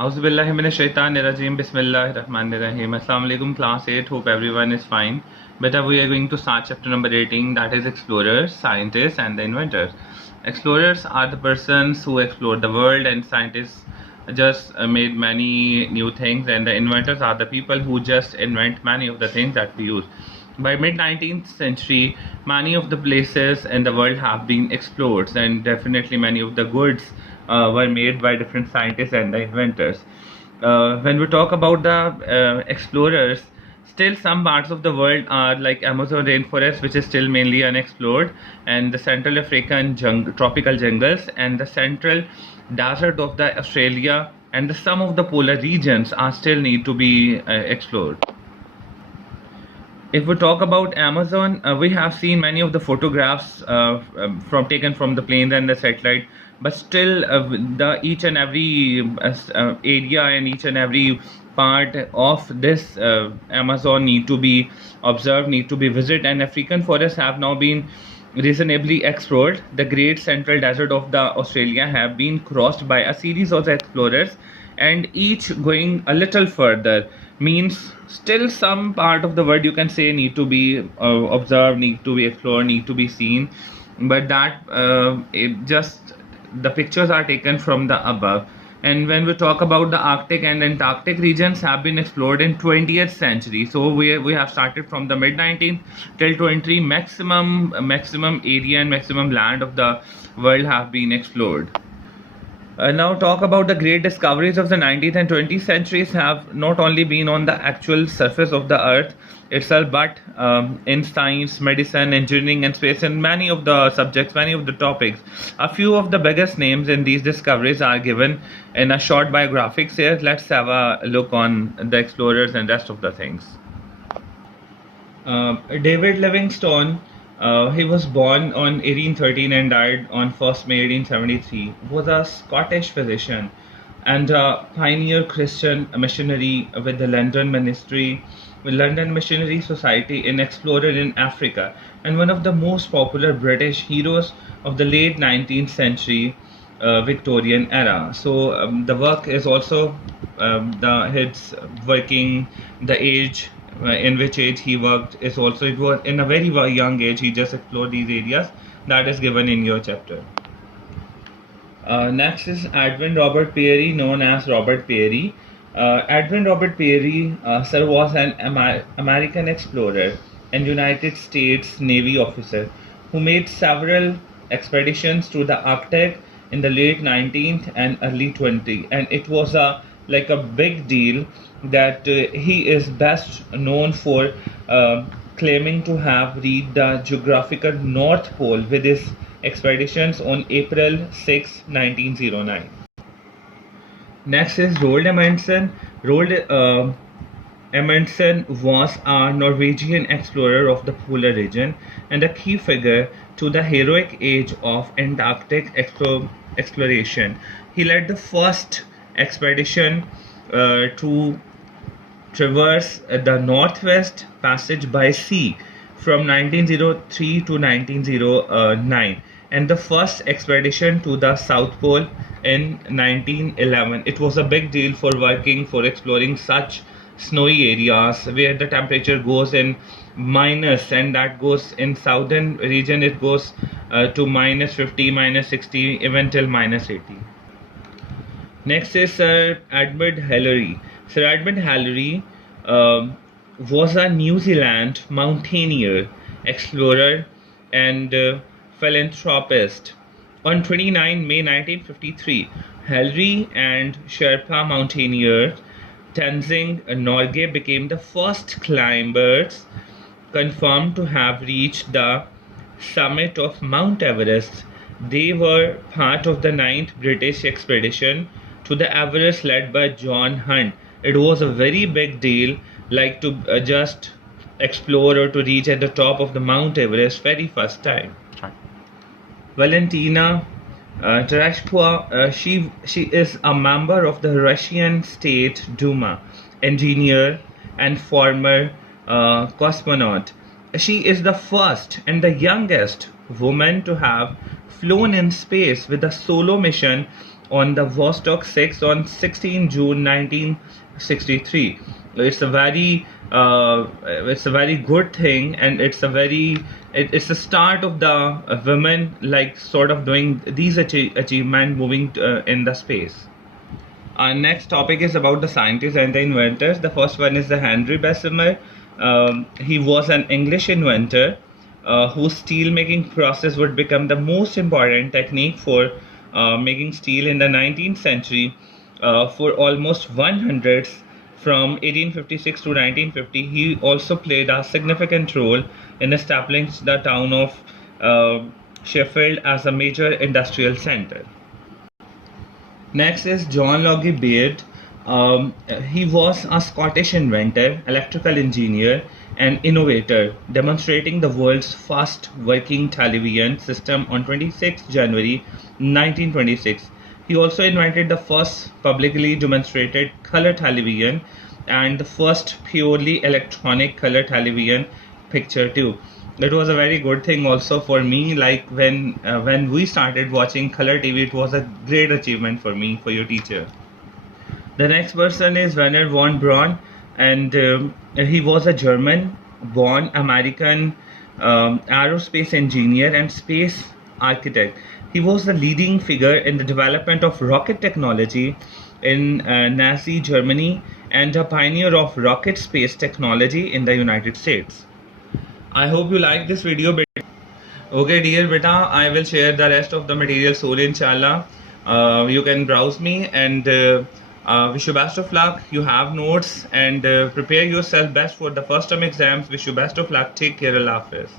Auzubillahi minash shaitanir rajeem. Bismillahir rahmanir rahim. Assalamu alaikum class 8. Hope everyone is fine. Beta, we are going to start chapter number 18, that is explorers, scientists and the inventors. Explorers are the persons who explore the world, and scientists just made many new things, and the inventors are the people who just invent many of the things that we use. By mid-19th century, many of the places in the world have been explored, and definitely many of the goods were made by different scientists and the inventors. When we talk about the explorers, still some parts of the world are like Amazon rainforest, which is still mainly unexplored, and the Central African tropical jungles, and the central desert of the Australia, and some of the polar regions are still need to be explored. If we talk about Amazon, we have seen many of the photographs taken from the planes and the satellite, but still the each and every area and each and every part of this Amazon need to be observed, need to be visited, and African forests have now been reasonably explored. The Great Central Desert of the Australia have been crossed by a series of explorers, and each going a little further, means still some part of the world you can say need to be observed, need to be explored, need to be seen, but that the pictures are taken from the above. And when we talk about the Arctic and Antarctic regions have been explored in 20th century, so we have started from the mid 19th till 20, maximum area and maximum land of the world have been explored. Now talk about the great discoveries of the 19th and 20th centuries have not only been on the actual surface of the earth itself, but in science, medicine, engineering and space, and many of the subjects, many of the topics. A few of the biggest names in these discoveries are given in a short biographics here. Let's have a look on the explorers and rest of the things. David Livingstone, he was born on 1813 and died on 1st May 1873, was a Scottish physician and a pioneer Christian missionary with the London Missionary Society in explorer in Africa, and one of the most popular British heroes of the late 19th century Victorian era. So the work is also his working, the age in which age he worked is also, it was in a very young age he just explored these areas. That is given in your chapter. Next is Edwin Robert Peary, known as Robert Peary. Edwin Robert Peary sir, was an American explorer and United States Navy officer who made several expeditions to the Arctic in the late 19th and early 20th, and it was a big deal that he is best known for claiming to have reached the geographical North Pole with his expeditions on April 6, 1909. Next is Roald Amundsen. Roald Amundsen was a Norwegian explorer of the polar region and a key figure to the heroic age of Antarctic exploration. He led the first expedition to traverse the Northwest Passage by sea from 1903 to 1909, and the first expedition to the South Pole in 1911. It was a big deal for exploring such snowy areas where the temperature goes in minus, and that goes in southern region it goes to -50, -60, even till -80. Next is Sir Edmund Hillary. Sir Edmund Hillary was a New Zealand mountaineer, explorer and philanthropist. On 29 May 1953, Hillary and Sherpa mountaineer Tenzing Norgay became the first climbers confirmed to have reached the summit of Mount Everest. They were part of the 9th British expedition to the Everest led by John Hunt. It was a very big deal, like to just explore or to reach at the top of the Mount Everest very first time. Valentina Tereshkova, she is a member of the Russian State Duma, engineer and former cosmonaut. She is the first and the youngest woman to have flown in space with a solo mission on the Vostok 6 on 16 June 1963. It's a very good thing, and it's the start of the women like sort of doing these achievement moving in the space. Our next topic is about the scientists and the inventors. The first one is the Henry Bessemer. He was an English inventor whose steel making process would become the most important technique for making steel in the 19th century. For almost 100 from 1856 to 1950, he also played a significant role in establishing the town of Sheffield as a major industrial center. Next is John Logie Baird. He was a Scottish inventor, electrical engineer, and innovator, demonstrating the world's first working television system on 26 January 1926. He also invented the first publicly demonstrated color television and the first purely electronic color television picture tube. It was a very good thing also for me. Like when we started watching color TV, it was a great achievement for me, for your teacher. The next person is Werner von Braun, and he was a German-born American aerospace engineer and space architect. He was the leading figure in the development of rocket technology in Nazi Germany and a pioneer of rocket space technology in the United States. I hope you like this video. Okay, dear beta, I will share the rest of the material soon, inshallah. You can browse me, and wish you best of luck. You have notes, and prepare yourself best for the first term exams. Wish you best of luck. Take care. Allah Hafiz.